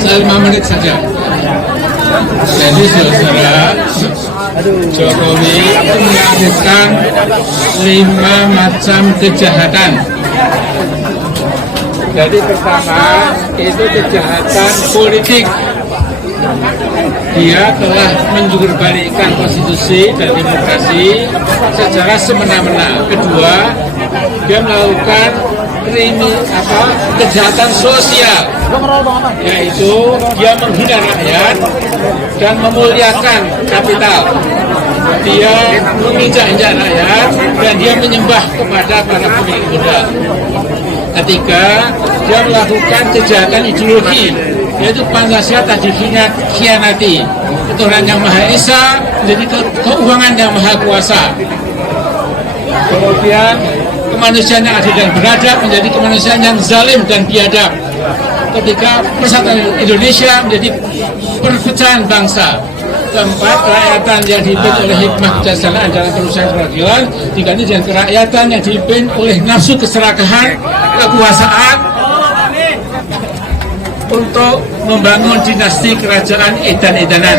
Saya 5 menit saja. Jadi saudara, Jokowi itu melakukan 5 macam kejahatan. Jadi pertama itu kejahatan politik. Dia telah menjurbalikkan konstitusi dan demokrasi secara semena-mena. Kedua, dia melakukan kejahatan sosial, yaitu dia menghina rakyat dan memuliakan kapital. Dia menginjak-injak rakyat dan dia menyembah kepada para pemilik modal. Ketiga, dia melakukan kejahatan ideologi, yaitu Pancasila tak dikhianati. Ketuhanan yang Maha Esa menjadi keuangan yang Maha Kuasa. Kemudian kemanusiaan yang adil dan beradab menjadi kemanusiaan yang zalim dan biadab. Ketika persatuan Indonesia menjadi perpecahan bangsa. Keempat, kerakyatan yang dipimpin oleh hikmah kebijaksanaan dalam perusahaan peradilan diganti dengan kerakyatan yang dipimpin oleh nafsu keserakahan, kekuasaan untuk membangun dinasti kerajaan edan-edanan.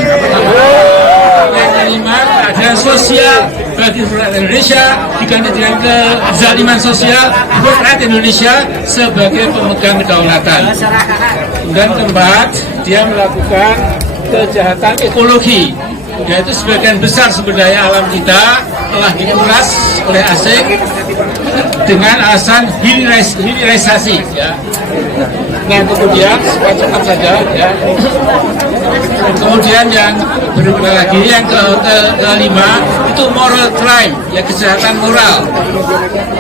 Yang kelima, keadilan sosial bagi rakyat Indonesia diganti dengan kezaliman sosial untuk rakyat Indonesia sebagai pemegang kedaulatan. Dan keempat, dia melakukan kejahatan ekologi, yaitu sebagian besar sumber daya alam kita telah dikuras oleh asing dengan alasan hilirisasi. Ya. Nah kemudian cepat saja. Ya. Kemudian yang berikutnya lagi, yang kelima itu moral crime, ya kejahatan moral.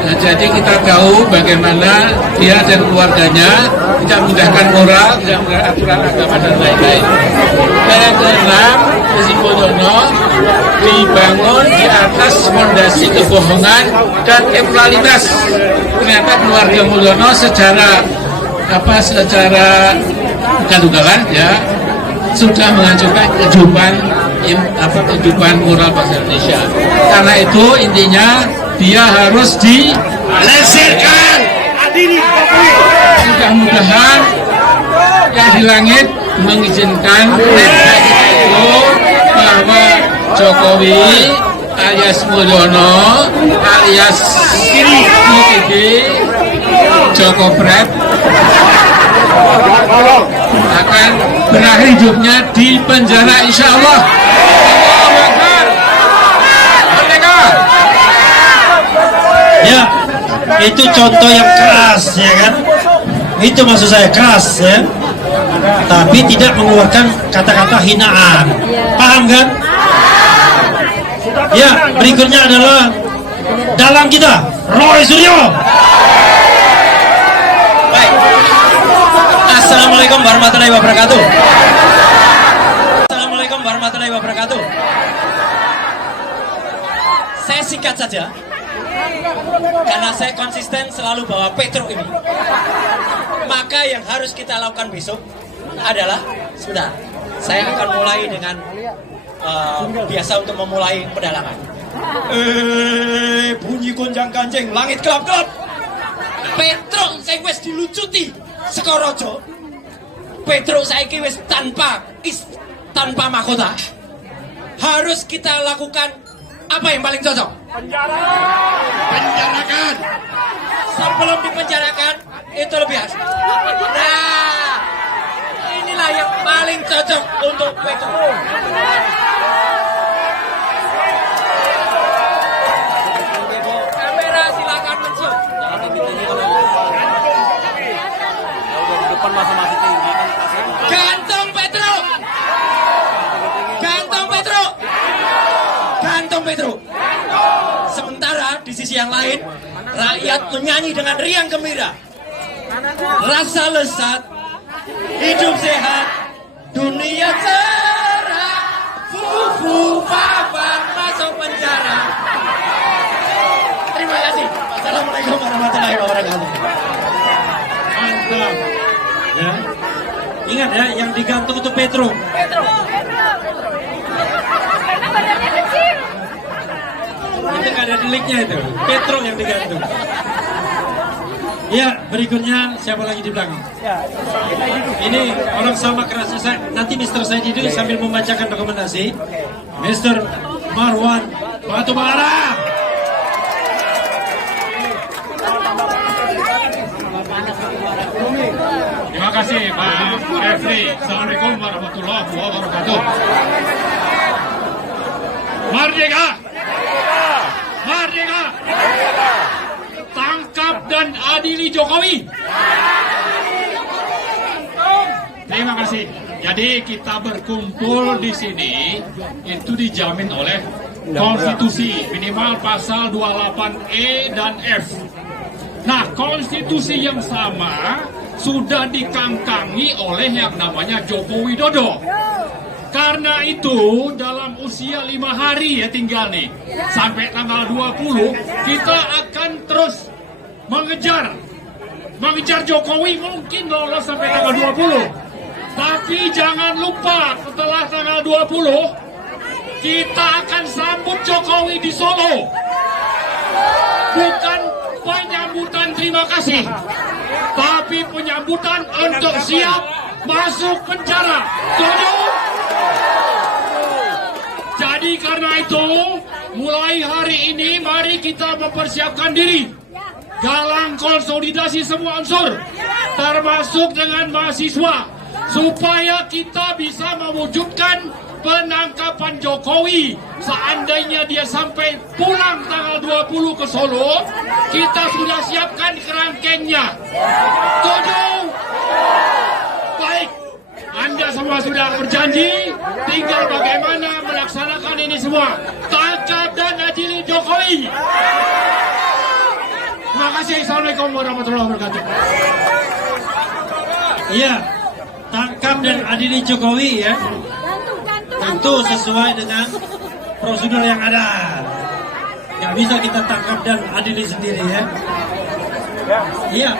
Nah, jadi kita tahu bagaimana dia dan keluarganya tidak mengindahkan moral, tidak mengindahkan aturan agama dan lain-lain. Dan yang keenam, Rezim Mulyono dibangun di atas fondasi kebohongan dan netralitas. Ternyata keluarga Mulyono secara ugal-ugalan ya sudah menghancurkan kehidupan moral bangsa Indonesia. Karena itu intinya dia harus dilesirkan. Mudah-mudahan yang di langit mengizinkan itu bahwa Jokowi alias Mulyono alias Jokopret akan berakhir hidupnya di penjara, insya Allah. Ya, itu contoh yang keras, ya kan? Itu maksud saya keras, ya. Tapi tidak mengeluarkan kata-kata hinaan. Paham kan? Ya, berikutnya adalah dalang kita, Roy Suryo. Baik. Assalamualaikum warahmatullahi wabarakatuh. Assalamualaikum warahmatullahi wabarakatuh. Saya singkat saja, karena saya konsisten selalu bawa Petro ini. Maka yang harus kita lakukan besok adalah, sudah, saya akan mulai dengan biasa untuk memulai pedalangan. Bunyi gonjang ganjing, langit gelap-gelap. Petro saya wis dilucuti sekorojo. Petro saiki wis tanpa mahkota. Harus kita lakukan apa yang paling cocok? Penjarakan. Sebelum dipenjarakan itu lebih asik. Nah, inilah yang paling cocok untuk Petro. Kamera silakan menshot. Gantung Petro. Gantung Petro. Gantung Petro. Sementara di sisi yang lain, rakyat menyanyi dengan riang gembira. Rasa lezat, hidup sehat, dunia cerah, fufu papan masuk penjara. Terima kasih. Assalamualaikum warahmatullahi wabarakatuh. Mantap. Ya. Ingat ya, yang digantung itu Petro. Itu nggak ada deliknya itu. Petro yang digantung. Ya, berikutnya siapa lagi di belakang? Ini orang sama kerasnya saya. Nanti Mr. Saididi sambil membacakan rekomendasi. Mr. Marwan Batubara. Terima kasih Pak Refli. Assalamualaikum warahmatullahi wabarakatuh. Merdeka! Merdeka! Tangkap dan adili Jokowi. Terima kasih. Jadi kita berkumpul di sini itu dijamin oleh konstitusi minimal pasal 28E dan F. Nah, konstitusi yang sama sudah dikangkangi oleh yang namanya Joko Widodo. Karena itu dalam usia 5 hari ya tinggal nih sampai tanggal 20 kita akan terus mengejar Jokowi, mungkin lolos sampai tanggal 20. Tapi jangan lupa setelah tanggal 20 kita akan sambut Jokowi di Solo. Bukan penyambutan terima kasih, tapi penyambutan untuk siap masuk penjara. Setuju? Jadi karena itu, mulai hari ini mari kita mempersiapkan diri. Galang konsolidasi semua unsur, termasuk dengan mahasiswa, supaya kita bisa mewujudkan penangkapan Jokowi. Seandainya dia sampai pulang tanggal 20 ke Solo, kita sudah siapkan kerangkengnya. Setuju? Baik. Anda semua sudah berjanji, tinggal bagaimana melaksanakan ini semua. Tangkap dan adili Jokowi. Terima kasih. Assalamualaikum warahmatullahi wabarakatuh. Iya, tangkap dan adili Jokowi ya. Tentu sesuai dengan prosedur yang ada. Nggak bisa kita tangkap dan adili sendiri ya. Iya,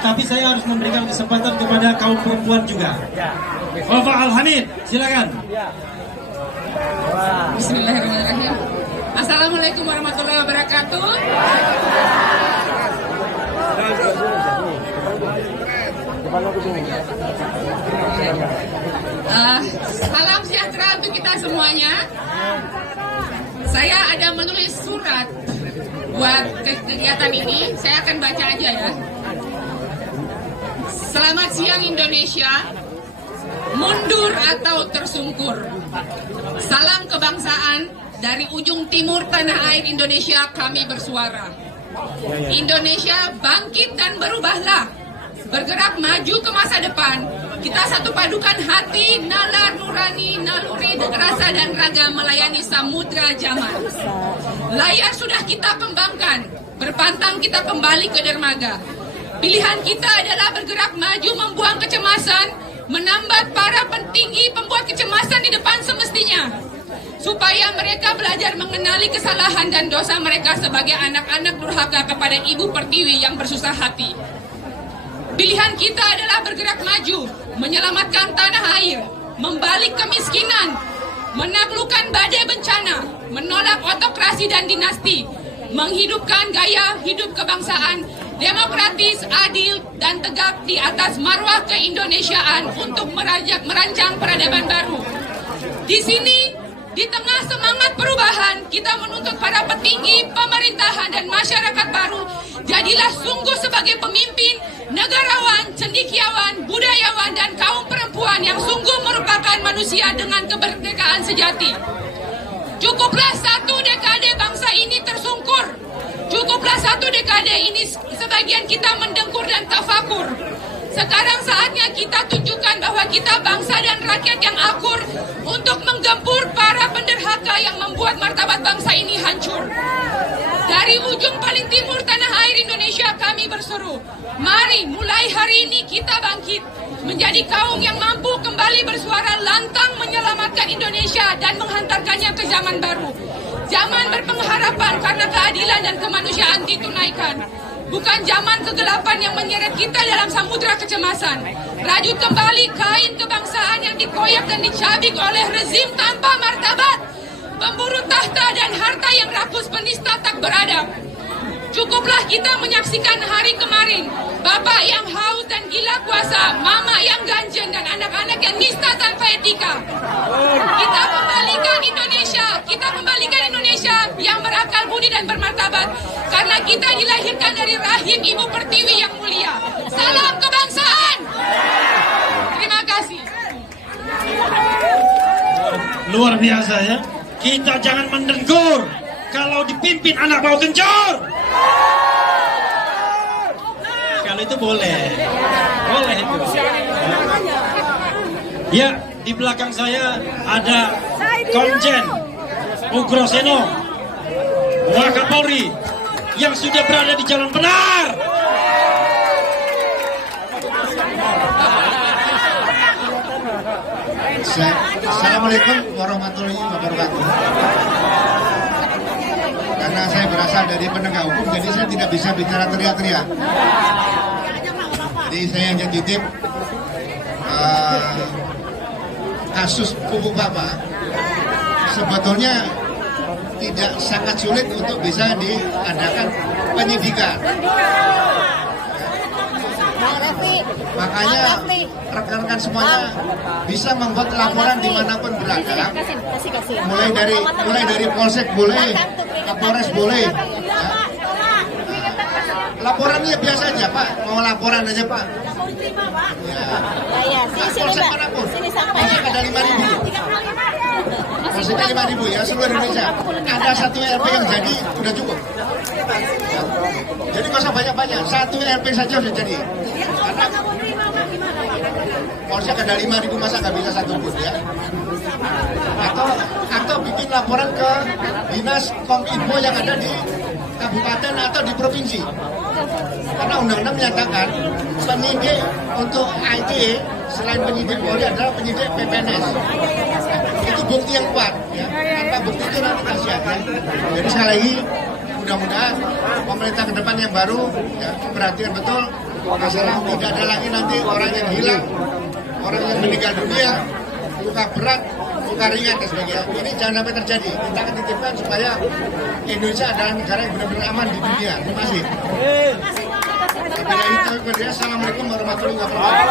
tapi saya harus memberikan kesempatan kepada kaum perempuan juga. Wafa Al-Hamid, silakan. Bismillahirrahmanirrahim. Assalamualaikum warahmatullahi wabarakatuh. Salam sejahtera untuk kita semuanya. Saya ada menulis surat buat kegiatan ini. Saya akan baca aja ya. Selamat siang Indonesia. Mundur atau tersungkur. Salam kebangsaan dari ujung timur tanah air Indonesia, kami bersuara. Indonesia bangkit dan berubahlah. Bergerak maju ke masa depan. Kita satu padukan hati, nalar nurani, naluri rasa dan raga melayani samudra zaman. Layar sudah kita kembangkan, berpantang kita kembali ke dermaga. Pilihan kita adalah bergerak maju, membuang kecemasan, menambah para petinggi pembuat kecemasan di depan semestinya, supaya mereka belajar mengenali kesalahan dan dosa mereka sebagai anak-anak durhaka kepada Ibu Pertiwi yang bersusah hati. Pilihan kita adalah bergerak maju, menyelamatkan tanah air, membalik kemiskinan, menaklukkan badai bencana, menolak otokrasi dan dinasti, menghidupkan gaya hidup kebangsaan, demokratis, adil, dan tegak di atas marwah keindonesiaan untuk merancang peradaban baru. Di sini, di tengah semangat perubahan, kita menuntut para petinggi, pemerintahan, dan masyarakat baru, jadilah sungguh sebagai pemimpin, negarawan, cendekiawan, budayawan, dan kaum perempuan yang sungguh merupakan manusia dengan kemerdekaan sejati. Cukuplah satu dekade bangsa ini tersungkur. Cukuplah satu dekade ini sebagian kita mendengkur dan tafakur. Sekarang saatnya kita tunjukkan bahwa kita bangsa dan rakyat yang akur untuk menggempur para penderhaka yang membuat martabat bangsa ini hancur. Dari ujung paling timur tanah air Indonesia kami berseru, mari mulai hari ini kita bangkit menjadi kaum yang mampu kembali bersuara lantang menyelamatkan Indonesia dan menghantarkannya ke zaman baru. Zaman berpengharapan karena keadilan dan kemanusiaan ditunaikan. Bukan zaman kegelapan yang menyeret kita dalam samudera kecemasan. Rajut kembali kain kebangsaan yang dikoyak dan dicabik oleh rezim tanpa martabat, pemburu tahta dan harta yang rakus penista tak beradab. Cukuplah kita menyaksikan hari kemarin, bapak yang haus dan gila kuasa, mama yang ganjen, dan anak-anak yang nista tanpa etika. Kita kembalikan Indonesia yang berakal budi dan bermartabat, karena kita dilahirkan dari rahim Ibu Pertiwi yang mulia. Salam kebangsaan. Terima kasih. Luar biasa ya. Kita jangan mendengkur kalau dipimpin anak bau kencur. Kalau itu boleh. Boleh itu. Ya, di belakang saya ada Komjen Ugroseno Wakapolri yang sudah berada di jalan benar. Assalamualaikum warahmatullahi wabarakatuh. Karena saya berasal dari penegak hukum, jadi saya tidak bisa bicara teriak-teriak. Jadi saya hanya titip kasus pupuk Bapak sebetulnya tidak sangat sulit untuk bisa diadakan penyidikan. Makanya rekan-rekan semuanya bisa membuat laporan dimanapun berada. Mulai dari polsek boleh, Kapolres boleh. Ya. Laporannya biasa aja Pak, mau laporan aja Pak. Ya. Polsek manapun, polsek ada 5.000. Polsek 5.000 ya seluruh Indonesia. Ada satu LP yang jadi udah cukup. Ya. Jadi nggak usah banyak-banyak, satu LP saja sudah jadi. Karena polsek ada 5.000 masa nggak bisa satu pun ya. Atau bikin laporan ke dinas kominfo yang ada di kabupaten atau di provinsi. Karena undang-undang menyatakan penyidik untuk IT selain penyidik Polri adalah penyidik PPNS. Itu bukti yang kuat ya. Tanpa bukti itu nanti kasihan ya. Jadi sekali lagi mudah-mudahan pemerintah ke depan yang baru ya, perhatian betul masalah tidak ada lagi nanti orang yang hilang, orang yang meninggal dunia, luka berat, luka ringan dan sebagainya. Ini jangan sampai terjadi. Kita akan titipkan supaya Indonesia adalah negara yang benar-benar aman di dunia. Terima kasih. Assalamualaikum warahmatullahi wabarakatuh.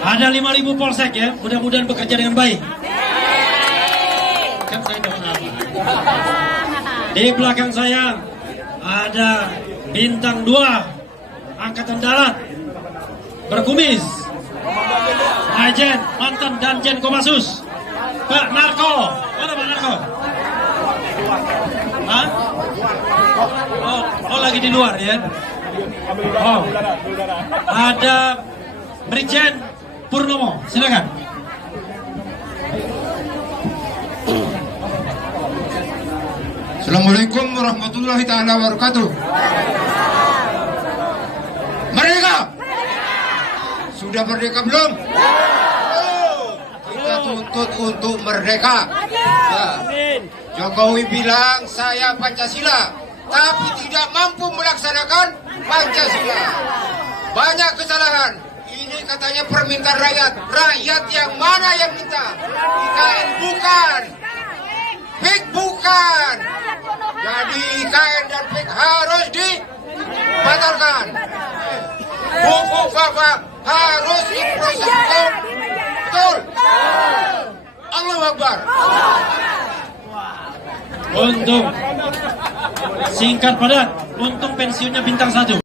Ada 5.000 polsek ya, mudah-mudahan bekerja dengan baik. Kan saya dapat apa? Di belakang saya ada bintang 2 Angkatan Darat berkumis, Majen mantan Danjen Kopassus Pak Narko. Mana Pak Narko? Hah? Oh lagi di luar ya. Oh, ada Brigjen Purnomo, silakan. Assalamualaikum warahmatullahi taala wabarakatuh. Merdeka! Sudah merdeka belum? Kita tuntut untuk merdeka. Ya. Jokowi bilang saya Pancasila, tapi tidak mampu melaksanakan Pancasila. Banyak kesalahan. Ini katanya permintaan rakyat. Rakyat yang mana yang minta? IKN bukan. PIK bukan. Jadi IKN dan PIK harus dibatalkan. Pupuk Bapak harus diproses hukum. Betul? Allahu Akbar. Untung singkat padat, untung pensiunnya bintang 1.